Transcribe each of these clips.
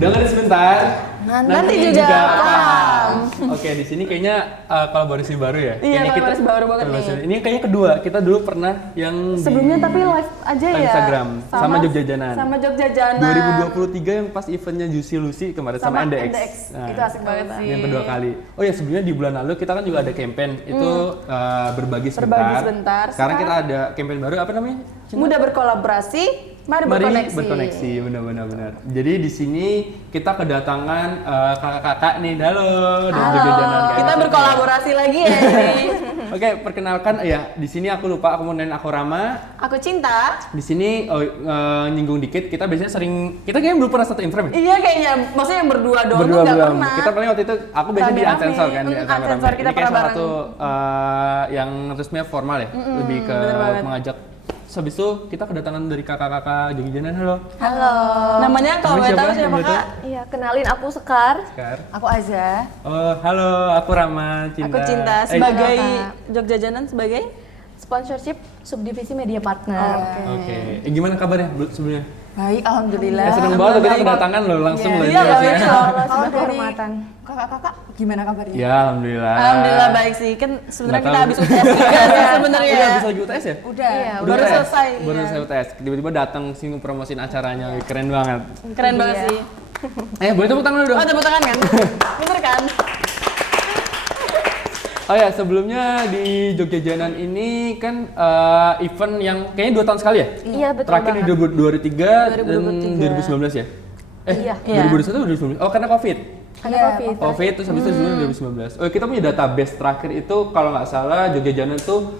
Dengar sebentar. Nanti juga paham. Oke, di sini kayaknya kolaborasi baru ya. Iya, Kayaknya kolaborasi baru banget nih. Ini kayaknya kedua. Kita dulu pernah yang Sebelumnya di tapi live aja ya. Instagram sama Jogja Janan. Sama Jogja Janan. 2023 yang pas eventnya Juicy Lucy kemarin sama NDX. Nah, itu asik banget sih. Yang kedua kali. Oh ya, sebelumnya di bulan lalu kita kan juga ada campaign itu berbagi sebentar. Sekarang kita ada campaign baru apa namanya? Mudah berkolaborasi, mari berkoneksi. Benar. Jadi di sini kita kedatangan kakak-kakak nih, halo. Halo. Kita berkolaborasi lagi ya ini. Oke, perkenalkan ya. Di sini aku lupa, aku mau nanya aku Rama. Aku Cinta. Di sini nyinggung dikit, kita biasanya kita kayaknya belum pernah satu inframe. Iya kayaknya, maksudnya yang berdua doang tuh nggak pernah. Kita paling waktu itu, aku biasanya di Unsensor kan. Unsensor kita ini kayak pernah salah satu yang resminya formal ya, lebih ke mengajak. Terus habis itu kita kedatangan dari kakak-kakak Jogja Janan, halo. Halo. Namanya kalau boleh tahu siapa Kak? Iya, kenalin aku Sekar. Aku Aza. Oh, halo, aku Rama, Cinta. Aku Cinta sebagai Jogja Janan sebagai Sponsorship subdivisi media partner. Oke. Gimana kabarnya sebelumnya? baik, alhamdulillah. Seneng banget tuh kita kedatangan loh langsung loh. Iya, Kalau kehormatan. Kakak-kakak gimana kabarnya? Ya, alhamdulillah. Alhamdulillah baik sih. Kan sebenarnya kita habis UTS juga sih sebenarnya. Udah habis lagi UTS ya? Udah. Iya, Baru selesai. Baru selesai UTS. Tiba-tiba datang sini promosiin acaranya. Keren banget. Keren banget sih. Boleh tepuk tangan dulu dong. Oh, tepuk tangan kan? Bener kan? Oh ya, sebelumnya di Jogja Janan ini kan event yang kayaknya 2 tahun sekali ya? Iya, betul Terakhir banget. di 2023 dan 2019 ya? Iya. 2021 atau 2019? Oh, karena Covid. Karena Covid. Covid terus habis itu 2019. Oh, kita punya database terakhir itu kalau nggak salah Jogja Janan tuh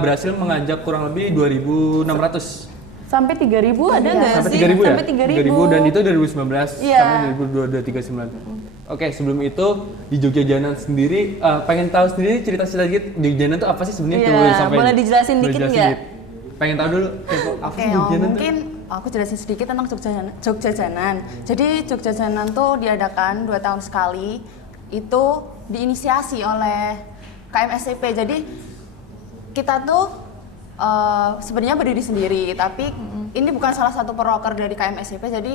berhasil mengajak kurang lebih 2.600 Sampai 3.000 ada nggak sampai sih? 3.000 ya? Sampai 3.000 dan itu 2019 Iya. sampai 2023 Oke, sebelum itu di Jogja Janan sendiri pengen tahu sendiri cerita-cerita dikit Jogja Janan tuh apa sih sebenarnya? Iya, Boleh disampaikan? boleh dijelasin dikit nggak? Pengen tahu dulu apa sih Jogja Janan mungkin aku jelasin sedikit tentang Jogja Janan. Jadi Jogja Janan tuh diadakan 2 tahun sekali. Itu diinisiasi oleh KMSCP. Jadi kita tuh sebenarnya berdiri sendiri, tapi ini bukan salah satu proker dari KMSCP. Jadi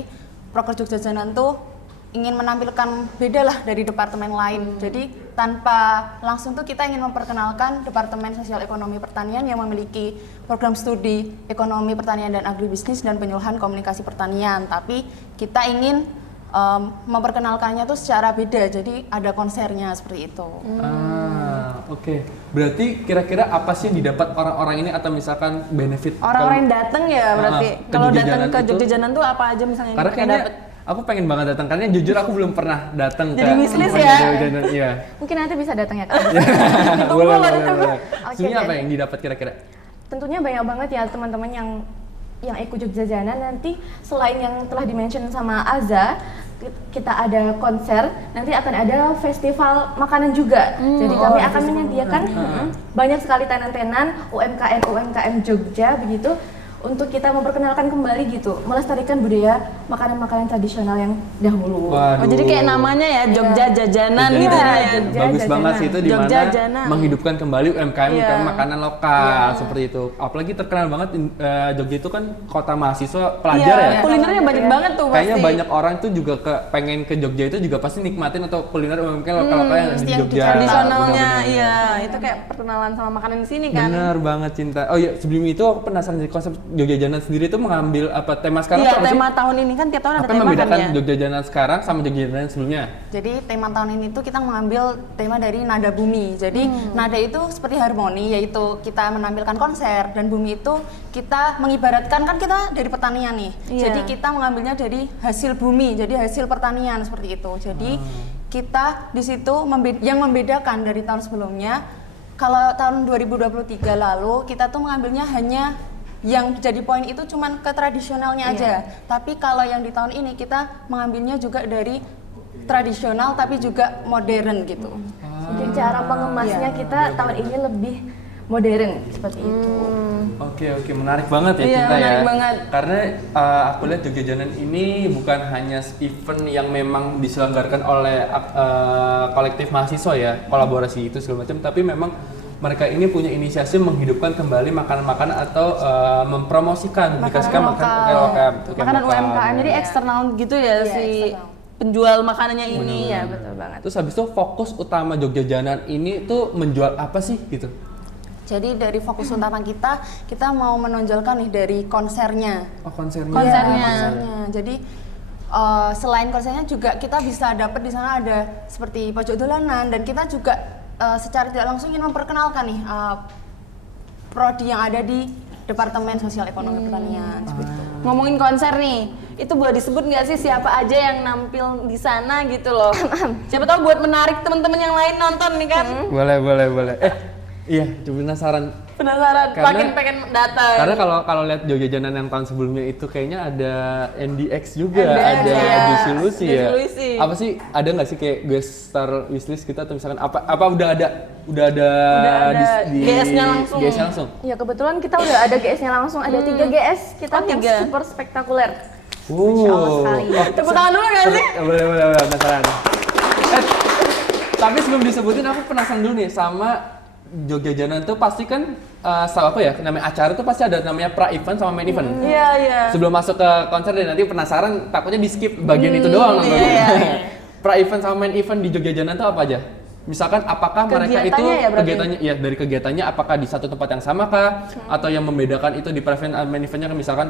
proker Jogja Janan tuh ingin menampilkan beda lah dari departemen lain. Jadi tanpa langsung tuh kita ingin memperkenalkan Departemen Sosial Ekonomi Pertanian yang memiliki program studi ekonomi pertanian dan agribisnis dan penyuluhan komunikasi pertanian. Tapi kita ingin memperkenalkannya tuh secara beda. Jadi ada konsernya seperti itu. Oke. Berarti kira-kira apa sih yang didapat orang-orang ini atau misalkan benefit Orang-orang yang datang ya berarti. ke Kalau Jogja datang Janan ke itu? Jogja Janan tuh apa aja misalnya Karena yang kita kayaknya dapat? aku pengen banget datang karena jujur aku belum pernah datang ke Jadi wishlist event ya? Jogja Janan. Iya. Mungkin nanti bisa datang ya Kak. Boleh. Oke, Sebenarnya apa jadi- yang didapat kira-kira? Tentunya banyak banget ya teman-teman yang ikut Jogja Janan. Nanti selain yang telah di-mention sama Aza, kita ada konser, nanti akan ada festival makanan juga. Jadi kami akan menyediakan banyak sekali tenan-tenan UMKM Jogja begitu untuk kita memperkenalkan kembali gitu, melestarikan budaya makanan-makanan tradisional yang dahulu. Waduh. Oh, jadi kayak namanya ya Jogja Jajanan Jogja gitu Janan. ya. Jogja Bagus Jajanan. banget sih itu di Jogja mana Janan. menghidupkan kembali UMKM Iya. makanan lokal seperti itu. Apalagi terkenal banget Jogja itu kan kota mahasiswa pelajar Iya, ya. kulinernya banyak banget tuh pasti. Kayaknya banyak orang tuh juga pengen ke Jogja itu juga pasti nikmatin atau kuliner UMKM lokal-lokal yang ada di yang Jogja. tradisionalnya, Benar-benar. iya itu kayak perkenalan sama makanan di sini kan. Bener banget Cinta. Oh iya, sebelum itu aku penasaran dari konsep Jogja Janan sendiri itu mengambil apa tema sekarang Iya, tuh apa sih? tema tahun ini kan tiap tahun ada Apa yang tema kan membedakan ya. Jogja Janan sekarang sama Jogja Janan sebelumnya? Jadi tema tahun ini tuh kita mengambil tema dari nada bumi. Jadi nada itu seperti harmoni, yaitu kita menampilkan konser, dan bumi itu kita mengibaratkan kan kita dari pertanian nih. Iya. Jadi kita mengambilnya dari hasil bumi, jadi hasil pertanian seperti itu. Jadi kita di situ yang membedakan dari tahun sebelumnya. Kalau tahun 2023 lalu kita tuh mengambilnya hanya yang jadi poin itu cuman ke tradisionalnya aja. Tapi kalau yang di tahun ini kita mengambilnya juga dari tradisional tapi juga modern gitu. Mungkin cara mengemasnya kita tahun ini lebih modern seperti itu. Oke, menarik banget ya Iya, Cinta ya. menarik banget. Karena aku lihat Jogja Janan ini bukan hanya event yang memang diselenggarakan oleh kolektif mahasiswa ya, kolaborasi itu segala macam, tapi memang mereka ini punya inisiasi menghidupkan kembali makanan-makanan atau mempromosikan, mempublikasikan Makanan UMKM, jadi eksternal gitu ya Iya, si eksternal. penjual makanannya ini. Iya, betul banget. Terus habis itu fokus utama Jogja Janan ini tuh menjual apa sih gitu? Jadi dari fokus utama kita mau menonjolkan nih dari konsernya. Oh, konsernya. Konsernya. Konsernya. Jadi selain konsernya juga kita bisa dapat di sana ada seperti pojok dolanan, dan kita juga secara tidak langsung ingin memperkenalkan nih prodi yang ada di Departemen Sosial Ekonomi Pertanian. Seperti itu. Ngomongin konser nih, itu boleh disebut nggak sih siapa aja yang nampil di sana gitu loh? Siapa tahu buat menarik teman-teman yang lain nonton nih kan? Boleh. Iya, coba penasaran. Penasaran, Karena- pengen datang. Karena kalau lihat Jogja Janan yang tahun sebelumnya itu kayaknya ada NDX juga, NDX, ada ya. Juicy Lucy ya. Juicy Lucy. Apa sih, ada nggak sih kayak guest star wishlist kita atau misalkan apa udah ada ada GS-nya langsung. GS-nya langsung. Ya kebetulan kita udah ada GS-nya langsung, ada 3 GS kita Oh, yang 3. super spektakuler. Masya Allah sekali. Tepuk tangan dulu nggak sih? Boleh, penasaran. Tapi sebelum disebutin aku penasaran dulu nih sama Jogja Janan tuh pasti kan setahu aku ya, namanya acara tuh pasti ada namanya pra-event sama main event. Iya. Sebelum masuk ke konser dan nanti penasaran takutnya di skip bagian itu doang. iya. Pra-event sama main event di Jogja Janan tuh apa aja? Misalkan apakah mereka itu Kegiatannya ya berarti? kegiatannya ya dari kegiatannya apakah di satu tempat yang sama kah atau yang membedakan itu di pra-event dan main eventnya kan misalkan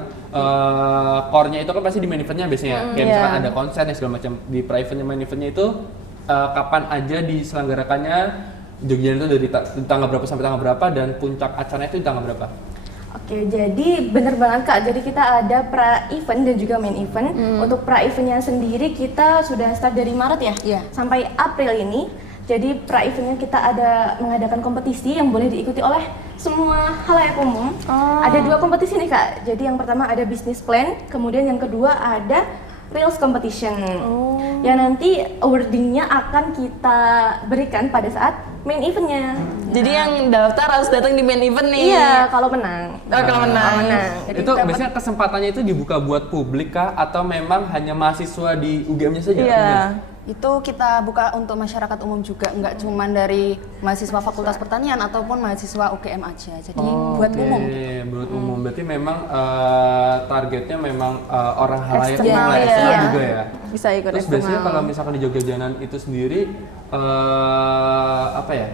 core-nya itu kan pasti di main eventnya biasanya kayak misalkan ada konser dan segala macam. Di pra-eventnya main eventnya itu kapan aja diselenggarakannya Jogja Janan itu dari tanggal berapa sampai tanggal berapa dan puncak acaranya itu di tanggal berapa? Oke, jadi bener banget Kak. Jadi kita ada pra-event dan juga main event. Untuk pra-eventnya sendiri kita sudah start dari Maret ya, Iya. sampai April ini. Jadi pra-eventnya kita ada mengadakan kompetisi yang boleh diikuti oleh semua halayak umum. Ada 2 kompetisi nih Kak. Jadi yang pertama ada business plan, kemudian yang kedua ada Reels Competition. Yang nanti awardingnya akan kita berikan pada saat main eventnya. Jadi yang daftar harus datang di main event nih. Iya, kalau menang. Kalau menang. Jadi Itu dapat- biasanya kesempatannya itu dibuka buat publik kah atau memang hanya mahasiswa di UGM-nya saja? Iya. Itu kita buka untuk masyarakat umum juga, nggak cuma dari mahasiswa Fakultas Pertanian ataupun mahasiswa UGM aja. Jadi buat umum. Buat umum. Berarti memang targetnya memang orang halayak Eksternal, umum lah, iya. eksternal Iya. juga ya. Bisa ikut Terus biasanya kalau misalkan di Jogja Janan itu sendiri apa ya?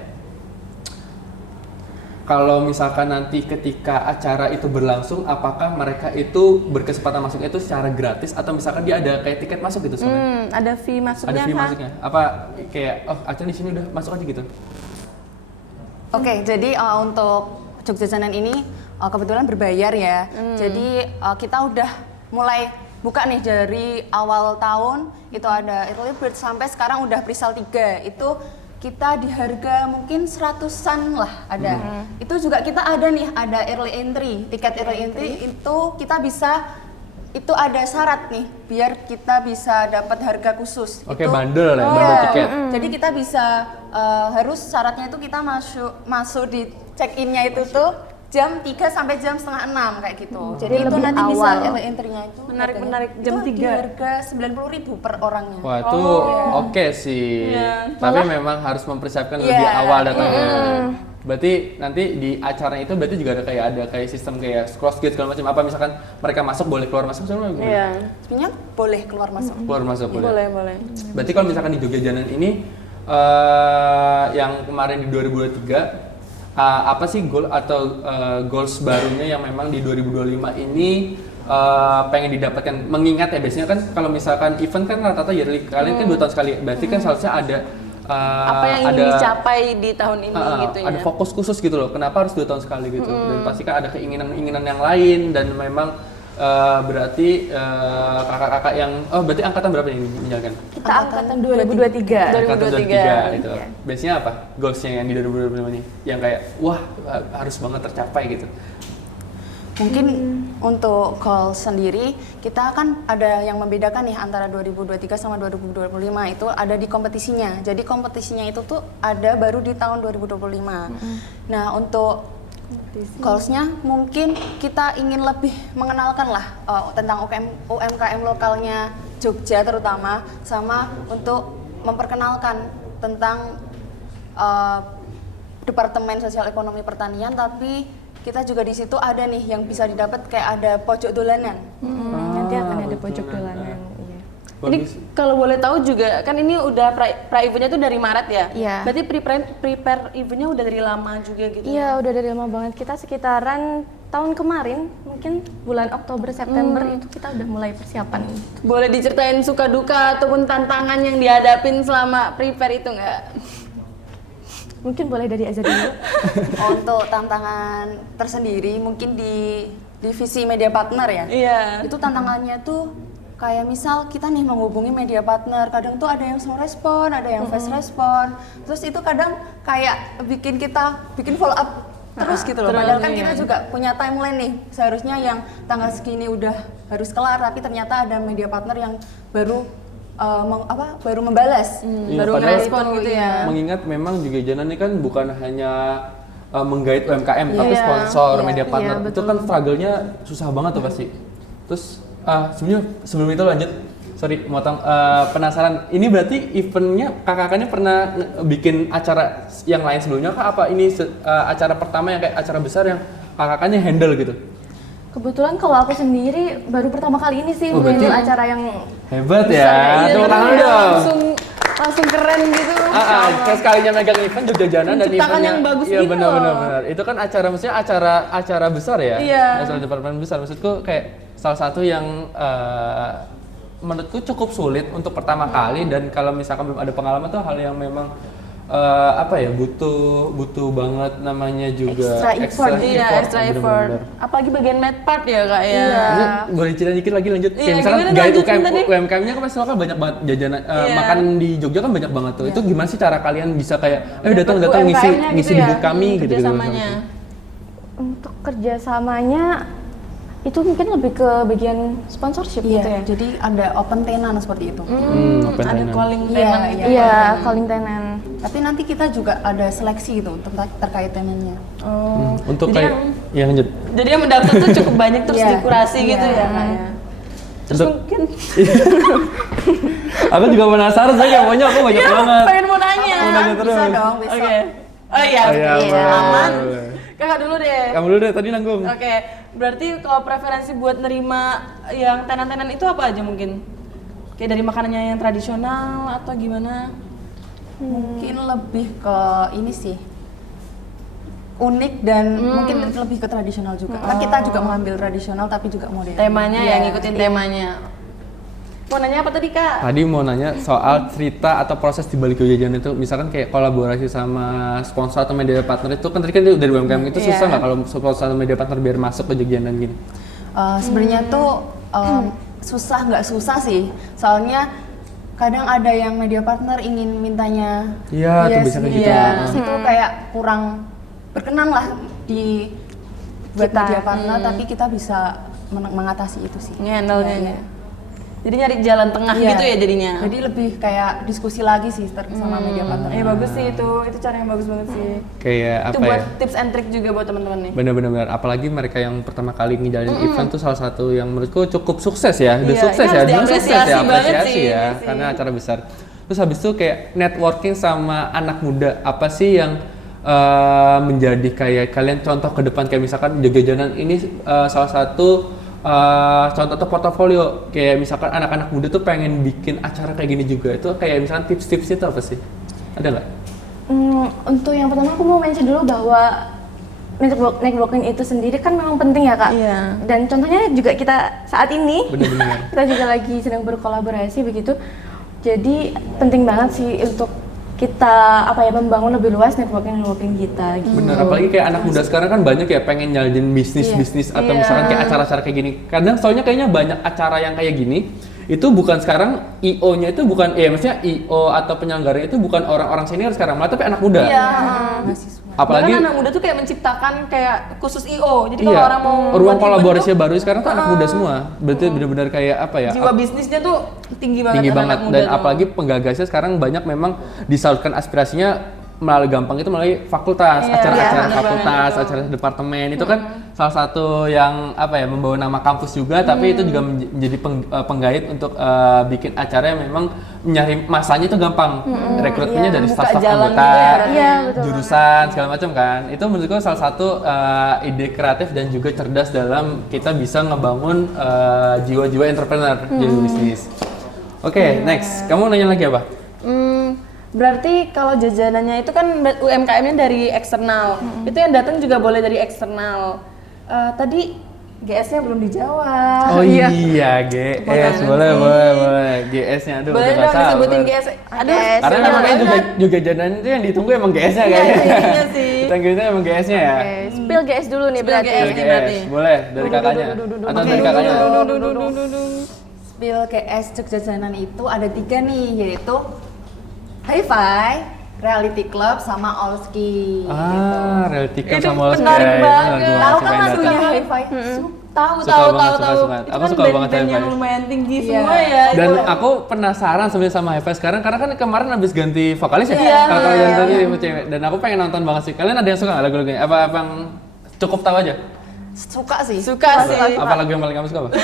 Kalau misalkan nanti ketika acara itu berlangsung, apakah mereka itu berkesempatan masuk itu secara gratis atau misalkan dia ada kayak tiket masuk gitu sebenarnya? ada fee masuknya Ada fee kah? masuknya? Apa kayak acara di sini udah masuk aja gitu? Oke, jadi untuk Jogja Janan ini kebetulan berbayar ya. Jadi kita udah mulai buka nih dari awal tahun, itu ada early bird sampai sekarang udah pre-sale 3. Itu kita di harga mungkin 100-an lah ada. Itu juga kita ada nih, ada early entry. Tiket early entry itu kita bisa, itu ada syarat nih biar kita bisa dapat harga khusus. Oke, Itu- bundle lah, Iya. bundle tiket. Jadi kita bisa harus syaratnya itu kita masuk di check-in-nya itu tuh jam 3 sampai jam setengah 6 kayak gitu. Jadi itu lebih nanti bisa awal. early entry-nya itu Menarik, harganya jam itu di 3. harga 90.000 per orangnya. Wah itu oke sih, Iya. tapi memang harus mempersiapkan lebih Iya. awal datangnya. Berarti nanti di acaranya itu berarti juga ada kayak sistem kayak cross gate segala macam. Apa misalkan mereka masuk boleh keluar masuk sama gimana? Iya. Sebenarnya boleh keluar masuk. Keluar masuk boleh. Boleh. Berarti kalau misalkan di Jogja Janan ini yang kemarin di 2023 apa sih goal atau goals barunya yang memang di 2025 ini pengen didapatkan, mengingat ya biasanya kan kalau misalkan event kan rata-rata yearly, kalian kan 2 tahun sekali, berarti kan seharusnya ada Apa yang ingin dicapai di tahun ini gitu ya? ada fokus khusus gitu loh, kenapa harus 2 tahun sekali gitu, dan pasti kan ada keinginan yang lain dan memang berarti kakak-kakak yang berarti angkatan berapa yang menjalankan? Kita angkatan 2023. Angkatan 2023 gitu. Biasanya apa goalsnya yang di 2025 ini? Yang kayak wah harus banget tercapai gitu. Mungkin untuk goal sendiri kita kan ada yang membedakan nih antara 2023 sama 2025 itu ada di kompetisinya. Jadi kompetisinya itu tuh ada baru di tahun 2025. Nah, untuk goalsnya mungkin kita ingin lebih mengenalkan lah tentang UMKM lokalnya Jogja terutama, sama untuk memperkenalkan tentang Departemen Sosial Ekonomi Pertanian, tapi kita juga di situ ada nih yang bisa didapat kayak ada pojok dolanan. Nanti akan ada pojok betul. dolanan. Iya. Ini kalau boleh tahu juga kan ini udah pra-eventnya tuh dari Maret ya? Iya. Berarti prepare eventnya udah dari lama juga gitu? Iya, udah dari lama banget. Kita sekitaran tahun kemarin, mungkin bulan Oktober September itu kita udah mulai persiapan. Boleh diceritain suka duka ataupun tantangan yang dihadapin selama prepare itu nggak? Mungkin boleh dari Azza dulu. Untuk tantangan tersendiri mungkin di divisi media partner ya. Iya. Itu tantangannya tuh kayak misal kita nih menghubungi media partner, kadang tuh ada yang slow respon, ada yang fast respon. Terus itu kadang kayak bikin follow up terus gitu loh. Padahal kan kita juga punya timeline nih. Seharusnya yang tanggal segini udah harus kelar, tapi ternyata ada media partner yang baru baru membalas, Iya, baru padahal ngerespon gitu ya. Mengingat memang juga Janan ini kan bukan hanya menggait UMKM, tapi sponsor, media partner. Itu kan struggle-nya susah banget tuh pasti. Terus sebenarnya sebelum itu lanjut, sorry motong, penasaran. Ini berarti eventnya kakak-kakaknya pernah bikin acara yang lain sebelumnya kah? Apa ini acara pertama yang kayak acara besar yang kakak-kakaknya handle gitu? Kebetulan kalau aku sendiri baru pertama kali ini sih menghandle acara yang Hebat Iya, ya, tepuk tangan dong. langsung keren gitu. Kayak sekalinya megang event Jogja Janan dan Menciptakan eventnya yang bagus iya, gitu benar. loh. Itu kan acara maksudnya acara besar ya. Iya. Acara departemen besar. Maksudku kayak salah satu yang menurutku cukup sulit untuk pertama kali, dan kalau misalkan belum ada pengalaman tuh hal yang memang butuh banget namanya juga Extra effort. Extra effort. bener-bener. Apalagi bagian med part ya kak ya. Ini boleh cerita dikit lagi lanjut. Iya, Kayak misalkan gimana guide lanjutin tadi? UMKM-nya kan pasti kan banyak banget jajanan makan di Jogja kan banyak banget tuh. Itu gimana sih cara kalian bisa kayak datang ngisi UMKM-nya ngisi gitu di ya, booth kami gitu. kerjasamanya. untuk kerjasamanya itu mungkin lebih ke bagian sponsorship gitu ya. Jadi ada open tenan seperti itu. Open Ada tenan. calling Iya, tenan iya. gitu. Iya, calling tenan. Tapi nanti kita juga ada seleksi gitu terkait tenannya. Untuk Jadi kayak yang lanjut. Jadi yang mendaftar tuh cukup banyak terus Iya, dikurasi iya. gitu ya kak ya. Terus Untuk- mungkin Aku juga penasaran, saya kayak maunya aku banyak banget. pengen mau nanya. Mau nanya terus. Bisa dong besok. Oke. Oh iya, boleh. aman. Kakak dulu deh. Kamu dulu deh, tadi nanggung. Oke, berarti kalau preferensi buat nerima yang tenan-tenan itu apa aja mungkin? Kayak dari makanannya yang tradisional atau gimana? Mungkin lebih ke ini sih unik dan mungkin lebih ke tradisional juga. Kan kita juga mengambil tradisional tapi juga modern. Temanya Iya, yang ngikutin iya. temanya. Mau nanya apa tadi kak? Tadi mau nanya soal cerita atau proses di balik jajanan itu, misalkan kayak kolaborasi sama sponsor atau media partner itu kan tadi kan dari UMKM itu susah nggak kalau sponsor atau media partner biar masuk ke jajanan gini? Sebenarnya tuh susah nggak susah sih, soalnya kadang ada yang media partner ingin mintanya Iya, tuh bisa kayak gitu. itu kayak kurang berkenan lah di buat Kita. media partner, tapi kita bisa mengatasi itu sih. Nge-handle-nya. Iya. Jadi nyari jalan tengah Iya. gitu ya jadinya. Jadi lebih kayak diskusi lagi sih sama media partner. Bagus sih itu cara yang bagus banget sih. Kayak Itu apa buat ya? tips and trick juga buat teman-teman nih. Benar-benar, apalagi mereka yang pertama kali ngejalanin event tuh salah satu yang menurutku cukup sukses ya, udah Iya, sukses ini ya, harus dulu sukses ya, diapresiasi banget apresiasi sih, ya, sih. karena acara besar. Terus habis itu kayak networking sama anak muda, apa sih yang menjadi kayak kalian contoh ke depan, kayak misalkan Jogja Janan ini salah satu contoh atau portofolio, kayak misalkan anak-anak muda tuh pengen bikin acara kayak gini juga, itu kayak misalkan tips-tipsnya itu apa sih? Ada nggak? Untuk yang pertama aku mau mention dulu bahwa networking itu sendiri kan memang penting ya kak. Iya. Dan contohnya juga kita saat ini Benar-benar. kita juga lagi sedang berkolaborasi begitu. Jadi penting banget sih untuk kita membangun lebih luas networking kita gitu. Bener, apalagi kayak anak muda sekarang kan banyak ya pengen nyalin bisnis atau misalkan kayak acara-acara kayak gini. Kadang soalnya kayaknya banyak acara yang kayak gini itu bukan sekarang IO-nya itu bukan maksudnya IO atau penyelenggaranya itu bukan orang-orang senior sekarang, malah tapi anak muda. Iya. Apalagi Bahkan anak muda tuh kayak menciptakan kayak khusus IO. Jadi kalau orang mau ruang buat event kolaborasi tuh, baru sekarang tuh anak muda semua. Berarti benar-benar kayak apa ya? jiwa bisnisnya tuh tinggi banget. Tinggi anak banget, muda dan tuh. apalagi penggagasnya sekarang banyak memang disalurkan aspirasinya melalui gampang itu melalui fakultas, Iya, acara-acara bener fakultas, banget itu. acara departemen itu kan salah satu yang apa ya membawa nama kampus juga, tapi itu juga menjadi penggait untuk bikin acara yang memang nyari masanya itu gampang. Rekrutmennya dari buka staf-staf jalan anggota, gitu ya. Iya, betul jurusan segala macam kan. Itu menurutku salah satu ide kreatif dan juga cerdas dalam kita bisa ngebangun jiwa-jiwa entrepreneur jadi bisnis. Oke, next. Kamu nanya lagi apa? Berarti kalau jajanannya itu kan UMKM-nya dari eksternal, itu yang datang juga boleh dari eksternal. Tadi GS-nya belum dijawab. Oh iya, GS. Boleh. GS-nya aduh Boleh udah dong nggak sabar. disebutin GS. Aduh, Karena namanya juga jajanan itu yang ditunggu emang GS-nya kayaknya. iya sih. Kita gitu emang GS-nya ya. Oke, spill GS dulu nih Spill berarti. GS. GS. berarti. Boleh dari kakaknya atau dari kakaknya. Spill GS Jogja Janan itu ada 3 nih, yaitu Hi-Fi, Reality Club, sama Allski. Reality Club Ini sama Allski. menarik Ya, banget. itu Tahu lagu kan yang lagunya datang. Hi-Fi? Tahu. Suka banget. Itu Aku kan suka banget band-band yang Hi-Fi. lumayan tinggi Iya. semua ya. Dan Itu. aku penasaran sebenarnya sama Hi-Fi sekarang karena kan kemarin habis ganti vokalis ya. Iya. Kalau yang tadi cewek. Dan aku pengen nonton banget sih. Kalian ada yang suka nggak lagu-lagunya? Apa yang cukup tahu aja? Suka sih. Suka sih. Apa lagu yang paling kamu suka apa?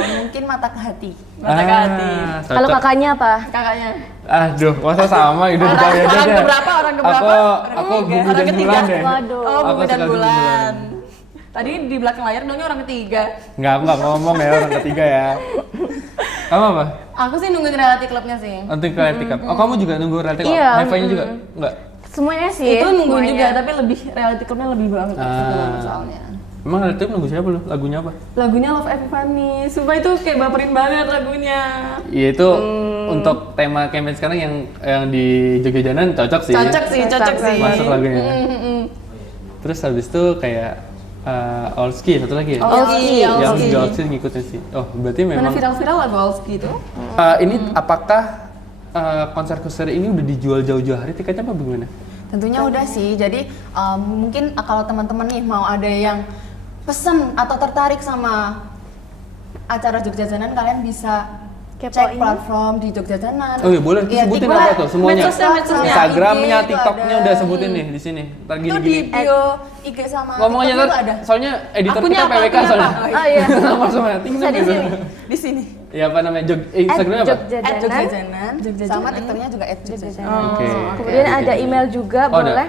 Mungkin Mata ke Hati. Mata ke hati. Kalau cocok. kakaknya apa? Kakaknya. Aduh, masa sama udah Orang- ditahu aja orang deh. keberapa? Orang keberapa? Aku Orang Bumi ketiga. dan Orang ketiga. Bulan deh. Waduh. Oh, Aku Bumi dan suka Bumi dan Bulan. Tadi di belakang layar bilangnya orang ketiga. Enggak ngomong ya orang ketiga ya. Kamu apa? Aku sih nungguin reality clubnya sih. Nanti ke Reality Cup. Oh, kamu juga nunggu Reality Cup? Iya, Hi-Fi-nya juga? Enggak? Semuanya sih. Itu nungguin semuanya. juga, tapi lebih reality clubnya lebih banget Ah. soalnya. Emang Reality Cup nunggu siapa lu? Lagunya apa? Lagunya Love Everybody, sumpah itu kayak baperin banget lagunya. Iya itu untuk tema campaign sekarang yang di Jogja Janan cocok sih. Cocok sih. Masuk lagunya. Terus habis itu kayak Allski satu lagi ya? Allski. Yang juga Allski ngikutin sih. Oh berarti Mana memang viral-viral lagu Allski itu? ini apakah konser-konser ini udah dijual jauh-jauh hari tiketnya apa bagaimana? Tentunya udah sih. Jadi mungkin kalau teman-teman nih mau ada yang pesen atau tertarik sama acara Jogja Janan, kalian bisa Kepoin. cek platform di Jogja Janan. Oh iya boleh, Iya, sebutin TikTok. apa tuh semuanya? Medsosnya. Instagramnya, IG itu TikToknya ada. udah sebutin nih di sini. Ntar Itu di gini-gini. bio IG sama Ngomong aja TikToknya ntar, tuh ada. soalnya editor Akunnya kita apa? PWK Akunnya soalnya. apa? Oh iya. Nama sama Bisa di sini. Di sini. Ya apa namanya? Instagramnya apa? Jogja Jogja Janan. Janan. Sama TikToknya juga @Jogja Janan. Oke. Kemudian ada email juga Oh, ada. boleh.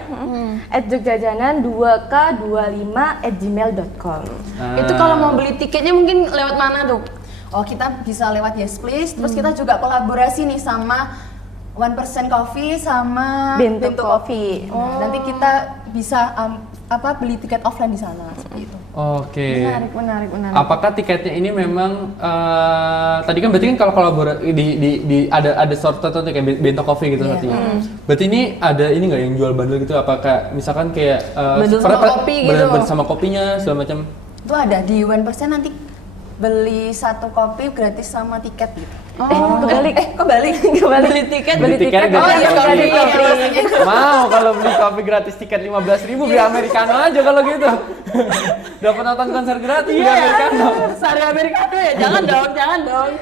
@jogjajanan 2k25@gmail.com. Itu kalau mau beli tiketnya mungkin lewat mana tuh? Oh, kita bisa lewat Yes Please. Terus kita juga kolaborasi nih sama 1% Coffee sama Bento Coffee. Nanti kita bisa beli tiket offline di sana seperti itu. Oke. Menarik. Apakah tiketnya ini memang tadi kan berarti kan kalau kolaborasi di ada store tertentu kayak Bento Coffee gitu Iya. artinya. Berarti ini ada ini nggak yang jual bundle gitu? Apakah misalkan kayak Bundle sama kopi gitu? bundle sama kopinya segala macam. Itu ada di 1% nanti beli 1 kopi gratis sama tiket gitu. Kebalik. Kok balik? Beli tiket. Beli tiket Oh gratis iya, kopi. gratis kopi. Mau kalau beli kopi gratis tiket 15.000 beli americano aja kalau gitu. Dapat nonton konser gratis beli americano. Sari Americano ya? Jangan dong.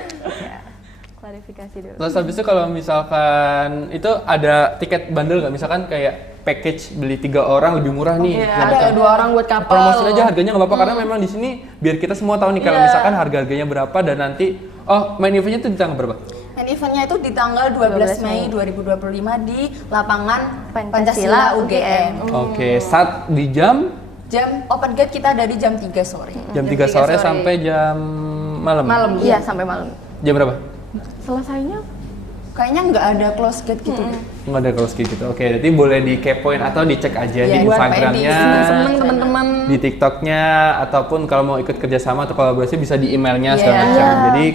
Klarifikasi dulu. Terus habis itu kalau misalkan itu ada tiket bundle nggak? Misalkan kayak package beli 3 orang lebih murah nih. segala Ada macam. 2 orang buat couple. Promosi aja harganya nggak apa-apa karena memang di sini biar kita semua tahu nih kalau misalkan harga-harganya berapa dan nanti main eventnya itu di tanggal berapa? Dan eventnya itu di tanggal 12 Mei 2025 di lapangan Pancasila UGM. Oke, saat di jam Jam open gate kita dari jam 3 sore. jam 3 sore sampai jam malam. Iya, sampai malam. Jam berapa? Selesainya Kayaknya nggak ada close gate gitu deh. Nggak ada kalau gitu. Oke, jadi boleh dikepoin atau dicek aja di Iya, buat Instagramnya, Seneng teman-teman. di TikToknya, ataupun kalau mau ikut kerjasama atau kolaborasi bisa di emailnya segala Iya. macam. Jadi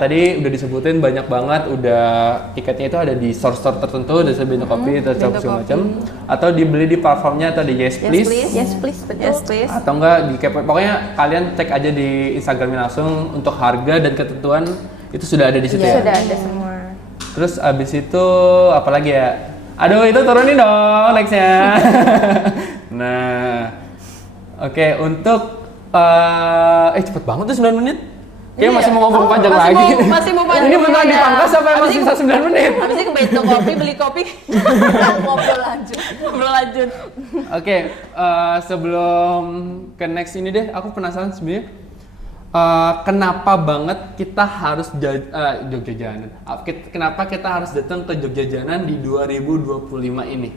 tadi udah disebutin banyak banget, udah tiketnya itu ada di store-store tertentu, dari Bento Kopi, atau segala macam, atau dibeli di platformnya atau di Yes Please. yes please betul. Yes, please. Atau enggak di kepoin. Pokoknya kalian cek aja di Instagramnya langsung untuk harga dan ketentuan itu sudah ada di situ ya. Sudah ada semua. Terus abis itu apa lagi ya? Aduh itu turunin dong nextnya. Nah, oke untuk cepet banget tuh 9 menit. Kayak masih mau ngomong panjang masih lagi. masih mau panjang. Ini beneran Iya. dipangkas apa emang sisa 9 menit? Habis itu ke Beto Kopi beli kopi. Ngobrol lanjut. Ngobrol lanjut. Oke, sebelum ke next ini deh, aku penasaran sebenarnya kenapa banget kita harus Jogja Janan? Kenapa kita harus datang ke Jogja Janan di 2025 ini?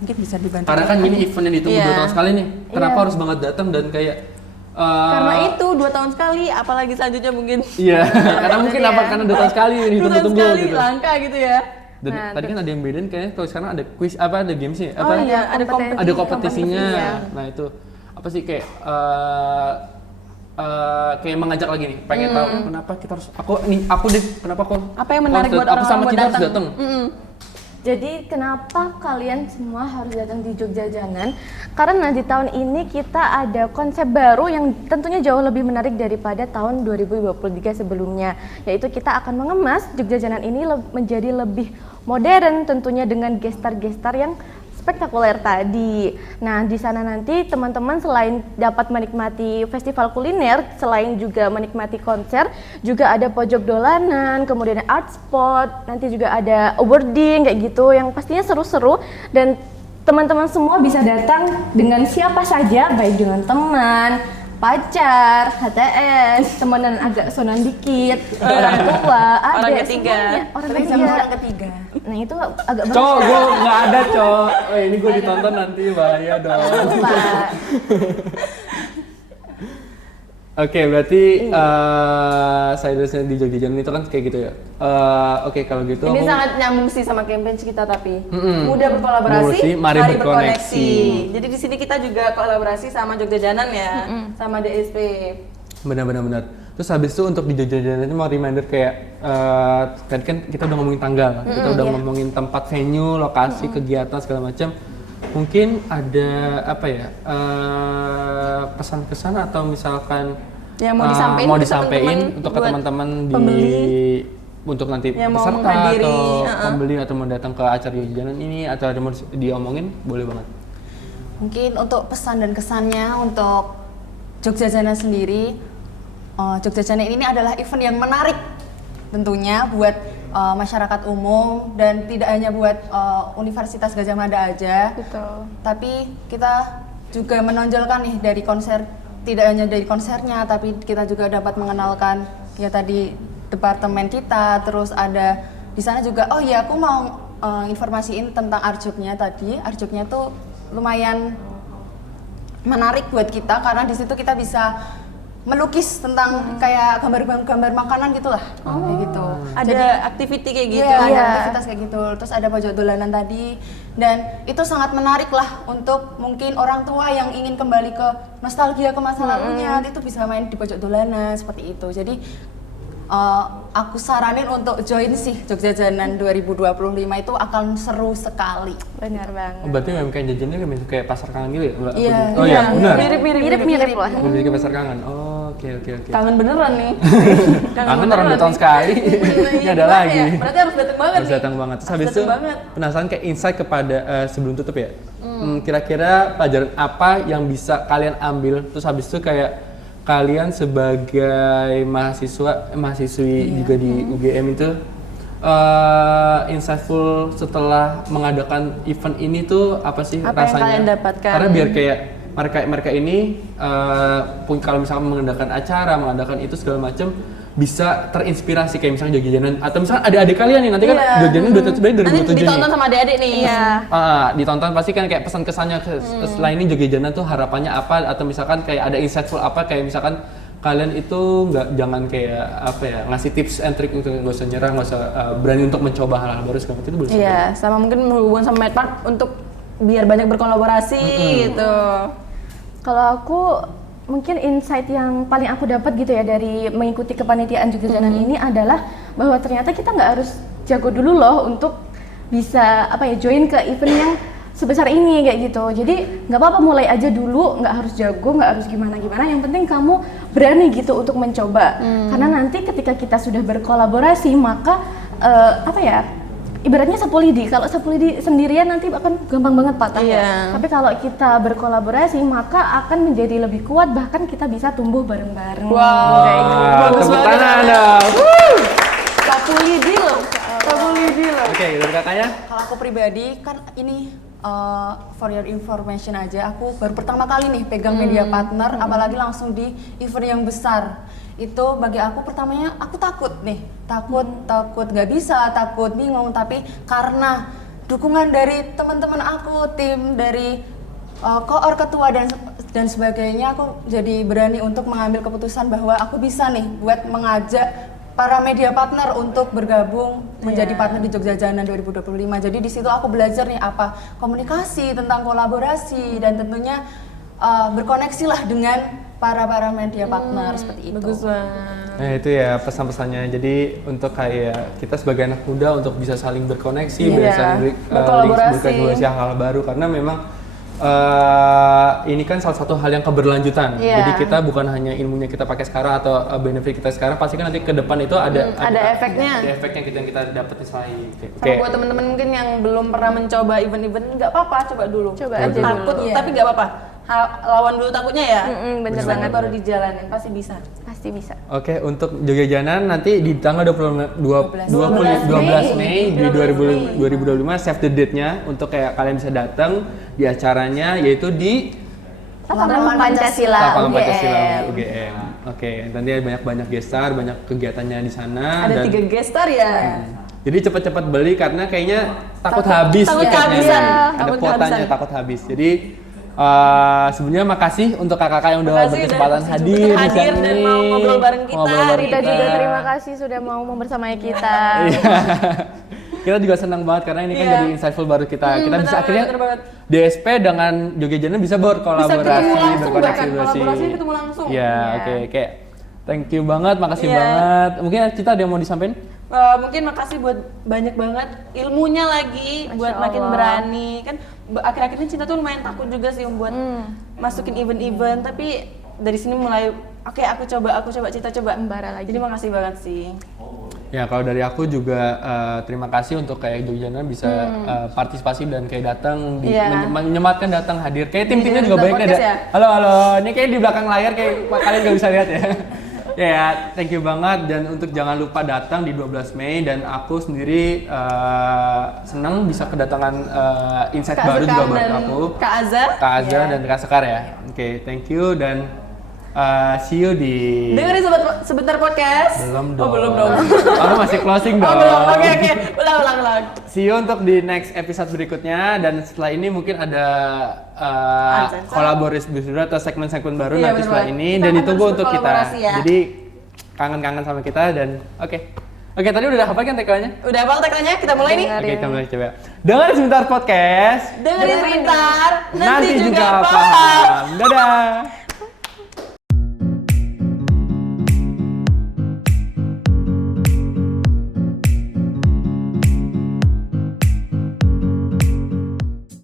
Mungkin bisa dibantu. Karena kan ini event yang ditunggu 2 Iya. tahun sekali nih. Kenapa Iya. harus banget datang dan kayak Karena itu 2 tahun sekali, apalagi selanjutnya mungkin. Iya, karena mungkin Jadi apa ya. karena 2 tahun sekali 2 tahun ditunggu-tunggu sekali gitu. langka gitu ya. Dan Nah, tadi kan ada yang bedain kayaknya kalau sekarang ada quiz ada gamesnya Oh apa? iya, ada Ada kompetisinya. kompetisinya. Nah itu apa sih kayak kayak mengajak lagi nih, pengen tahu kenapa kita harus aku deh kenapa kok Apa yang menarik buat aku orang-orang sama buat Cinta harus datang? datang. Jadi kenapa kalian semua harus datang di Jogja Janan? Karena di tahun ini kita ada konsep baru yang tentunya jauh lebih menarik daripada tahun 2023 sebelumnya. Yaitu kita akan mengemas Jogja Janan ini menjadi lebih modern tentunya dengan gestar-gestar yang spektakuler tadi. Nah, di sana nanti teman-teman selain dapat menikmati festival kuliner, selain juga menikmati konser, juga ada pojok dolanan, kemudian art spot, nanti juga ada awarding kayak gitu yang pastinya seru-seru dan teman-teman semua bisa datang dengan siapa saja, baik dengan teman, pacar, HTS, temenan agak sonan dikit, orang tua, Orang adik, ketiga. semuanya. Orang Tapi ketiga. sama orang ketiga. Nah itu agak bagus. Cok, gue nggak ada cok. Oh, ini gue ditonton nanti bahaya dong. Pak. Oke, berarti saya di Jogja Janan itu kan kayak gitu ya. Oke, kalau gitu Ini aku sangat nyambung sih sama campaign kita tapi Mm-mm. mudah berkolaborasi, Mari berkoneksi. Jadi di sini kita juga kolaborasi sama Jogja Janan ya, sama DSP. benar. Terus habis itu untuk di Jogja Janan itu mau reminder kayak tadi kan kita udah ngomongin tanggal, kita udah ngomongin tempat venue, lokasi, kegiatan segala macam. Mungkin ada apa ya pesan-kesan atau misalkan Yang mau disampaikan mau ke disampaikan teman-teman untuk ke buat teman-teman di pembeli untuk nanti yang mau peserta menghadiri, atau pembeli atau mau datang ke acara Jogja Janan ini atau ada mau diomongin boleh banget. Mungkin untuk pesan dan kesannya untuk Jogja Janan sendiri, Jogja Janan ini adalah event yang menarik tentunya buat masyarakat umum dan tidak hanya buat Universitas Gadjah Mada aja. Betul. Tapi kita juga menonjolkan nih dari konser, tidak hanya dari konsernya, tapi kita juga dapat mengenalkan ya tadi departemen kita, terus ada di sana juga. Oh iya, aku mau informasiin tentang Arjoknya tadi. Arjoknya tuh lumayan menarik buat kita karena di situ kita bisa melukis tentang kayak gambar-gambar makanan gitulah, kayak gitu. Ada activity kayak gitu. Iya, ada Iya. aktivitas kayak gitu. Terus ada pojok dolanan tadi dan itu sangat menarik lah untuk mungkin orang tua yang ingin kembali ke nostalgia ke masa lalunya, itu bisa main di pojok dolanan seperti itu. Jadi aku saranin untuk join sih Jogja Janan 2025 itu akan seru sekali. Benar banget. Oh, berarti UMKM jajannya kayak pasar kangen gitu ya? Mbak? Iya. Oh iya, benar. Mirip-mirip lah. Lebih ke pasar kangen. Oh, oke. Kangen beneran nih. Kangen orang 2 tahun sekali. Ini ada Gimana lagi. ya? Berarti harus datang banget Harus nih. datang banget. Terus Harus habis itu datang banget. penasaran kayak insight kepada sebelum tutup ya. Kira-kira pelajaran apa yang bisa kalian ambil? Terus habis itu kayak kalian sebagai mahasiswi juga di UGM itu insightful setelah mengadakan event ini tuh apa sih Apa yang rasanya? kalian dapatkan? Karena biar kayak mereka ini kalau misalkan mengadakan acara, mengadakan itu segala macam bisa terinspirasi kayak misalnya Jogja Janan atau misalkan adik-adik kalian nih nanti kan Iya. Jogja Janan udah dari Nanti 2007 nih. ditonton sama adik-adik nih. Iya. Ditonton pasti kan kayak pesan kesannya selain ini Jogja Janan tuh harapannya apa atau misalkan kayak ada insightful apa kayak misalkan kalian itu jangan kayak apa ya ngasih tips and trick untuk nggak usah nyerah, nggak usah berani untuk mencoba hal-hal baru segala macam itu boleh. Iya, sama mungkin menghubungkan sama Medpark untuk biar banyak berkolaborasi gitu. Kalau aku mungkin insight yang paling aku dapat gitu ya dari mengikuti kepanitiaan Jogja Janan ini adalah bahwa ternyata kita nggak harus jago dulu loh untuk bisa join ke event yang sebesar ini kayak gitu. Jadi nggak apa-apa mulai aja dulu, nggak harus jago, nggak harus gimana-gimana. Yang penting kamu berani gitu untuk mencoba. Karena nanti ketika kita sudah berkolaborasi maka ibaratnya sapu lidi. Kalau sapu lidi sendirian nanti akan gampang banget patah Iya. ya. Tapi kalau kita berkolaborasi maka akan menjadi lebih kuat, bahkan kita bisa tumbuh bareng-bareng. Kayak gitu. Bagus tepuk banget. tangan dong. Sapu lidi loh. Sapu lidi loh. Oke, dari kakaknya? Kalau aku pribadi kan ini for your information aja, aku baru pertama kali nih pegang media partner, apalagi langsung di event yang besar. Itu bagi aku pertamanya aku takut nggak bisa, takut bingung, tapi karena dukungan dari teman-teman aku, tim dari koor ketua dan sebagainya, aku jadi berani untuk mengambil keputusan bahwa aku bisa nih buat mengajak para media partner untuk bergabung menjadi partner di Jogja Jana 2025. Jadi di situ aku belajar nih apa komunikasi, tentang kolaborasi, dan tentunya berkoneksi lah dengan para media partner seperti itu. Bagus banget. Nah itu ya pesan-pesannya. Jadi untuk kayak kita sebagai anak muda untuk bisa saling berkoneksi, Iya, bisa saling berkolaborasi. berkolaborasi hal-hal baru, karena memang ini kan salah satu hal yang keberlanjutan. Iya. Jadi kita bukan hanya ilmunya kita pakai sekarang atau benefit kita sekarang, pasti kan nanti ke depan itu ada efeknya. Ada efeknya yang kita dapetin selain. Sama buat teman-teman mungkin yang belum pernah mencoba event-event, nggak apa-apa, coba dulu. Coba aja Takut, dulu. tapi nggak apa-apa. Lawan dulu takutnya ya. Bener Terus nanti banget. baru dijalanin, pasti bisa. Pasti bisa. Oke, untuk Jogja Janan nanti di tanggal 12 Mei di 2025 save the date-nya untuk kayak kalian bisa datang di acaranya, yaitu di Lapangan Pancasila Lapangan UGM. Pancasila UGM. Oke, nanti ada banyak gestar, banyak kegiatannya di sana. Ada dan 3 gestar ya. jadi cepat-cepat beli karena kayaknya takut habis takut tiketnya. kehabisan. Ada Takut kuotanya, kehabisan. takut habis. Jadi sebenarnya makasih untuk kakak-kakak yang udah Makasih berkesempatan udah hadir di hadir sini. dan mau ngobrol bareng kita. Ngobrol bareng Kita juga terima kasih sudah mau membersamai kita. Iya. Kita juga senang banget karena ini kan Iya. jadi insightful baru kita. Kita bisa benar, akhirnya benar banget. DSP dengan Jogja Janan bisa berkolaborasi, Bisa ketemu langsung, bahkan berkolaborasi. kolaborasi ketemu langsung. Iya, Iya. oke, kayak thank you banget, makasih Iya. banget. Mungkin kita ada yang mau disampaikan? Mungkin makasih buat banyak banget ilmunya lagi, Masya buat makin Allah. berani kan. Akhir-akhir ini Cinta tuh lumayan takut juga sih buat masukin event-event, tapi dari sini mulai oke, aku coba Cinta coba Membara lagi. Jadi makasih banget sih. Ya kalau dari aku juga terima kasih untuk kayak Jogja Janan bisa partisipasi dan kayak datang, Iya. menyematkan datang hadir. Kayak tim-timnya Jogja juga Janan banyak ada. Podcast ya? Halo, ini kayak di belakang layar kayak kalian nggak bisa lihat ya. Ya, thank you banget, dan untuk jangan lupa datang di 12 Mei, dan aku sendiri senang bisa kedatangan insight Kak baru Sekar juga buat dan aku. Kak Azhar. Kak Azhar dan Kak Sekar ya. Oke, thank you, dan see you di Dengerin sebentar podcast. belum dong. Oh, belum dong. Aku masih closing dong. Oh, belum. Oke. Ulang. See you untuk di next episode berikutnya, dan setelah ini mungkin ada kolaborasi baru atau segmen-segmen baru Iya, nanti bener setelah banget. ini, Kita dan akan ditunggu terus untuk kita. berkolaborasi ya. Jadi kangen-kangen sama kita, dan oke, tadi udah hafal kan tagline-nya? Udah hafal tagline-nya? Kita mulai nih. Oke, kita mulai coba. Dengerin sebentar podcast. Dengerin sebentar, Nanti juga paham. Dadah.